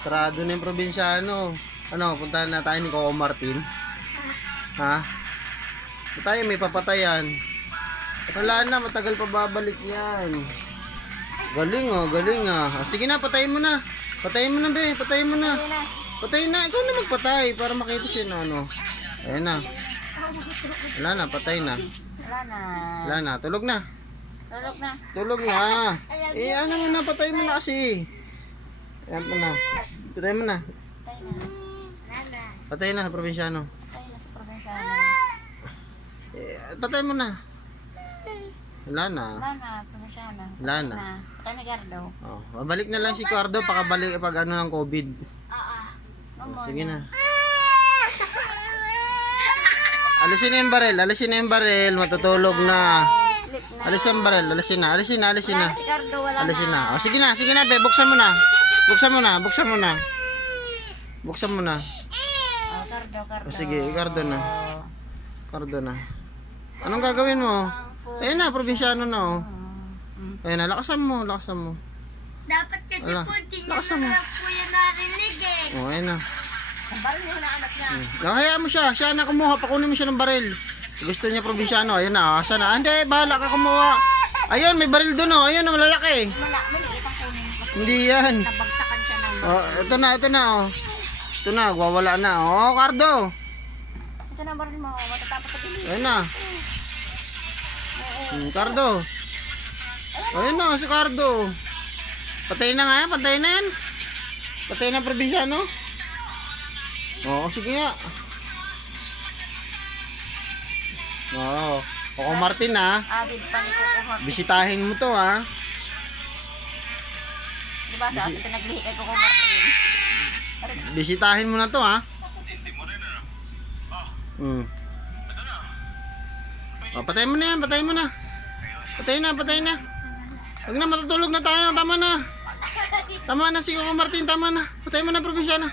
Sarado na yung probinsyano. Ano, puntahan na tayo ni Coco Martin. Ha? Tayo may papatayan. Wala na, matagal pa babalik yan. Galing oh, galing ah. Sige na, patayin mo na. Patayin mo na, be. Patayin mo na. Patayin na. Ikaw na magpatay para makita siya na ano. Ayan na. Wala na, patay na. Wala na. Wala na, tulog na. Tulog na. Tulog na. Eh, ano mo na, patay mo na kasi. Ayan po na. Patay mo na. Patay na. Wala na. Patay na, probinsyano. Patay na sa probinsyano. Eh, patay mo na. Wala na. Wala na, probinsyano. Wala na. Patay na Gardo. Oh, babalik na lang si Cardo pakabalik pag ano ng COVID. Oo. Sige na. Alisin na yung barel, alisin na yung barel, matutulog na. Sleep na. Alisin ang barel, alisin na, alisin na, alisin na. Si Gardo wala Alisin na. na. Oh, sige na, be, buksan mo na. Buksan mo na, buksan mo na. Buksan mo na. Oh, Gardo. Oh, sige, Cardo na. Cardo na. Anong gagawin mo? Ayun na, probinsyano na oh. Ayun na, lakasan mo, lakasan mo. Dapat kasi Wala. po, di niya Lakasan mo. na po yan narinig eh. Oh, ayun na. Ang baril niya na anak niya. Hayaan mo siya na kumuha, pakunin mo siya ng baril. Gusto niya probinsyano, ayun na, asa na. Hindi, bahala ka kumuha. Ayun, may baril doon oh, ayun, malalaki. Maliit ang kunin. Kasi Hindi yan. nabagsakan siya ng... Oh, ito na oh. Ito na, wawala na. Oh, Cardo. Ito na baril mo, matatapos sa bilis. Ayun na. Cardo. Ayun na, si Cardo. Patay na nga yan, patay na yan. Patay na probinsyano. Oo, sige nga. Oo. Coco Martin ha. Avid pa ni Coco Martin. Bisitahin mo to ha. Diba sa pinaglihi kay Coco Martin? Bisitahin mo na to ha. Oh, patay mo na yan, patay mo na. Patay na, patay na. Huwag na, matutulog na tayo, tama na. Tama na si Coco Martin, tama na. Patay mo na, probinsyano.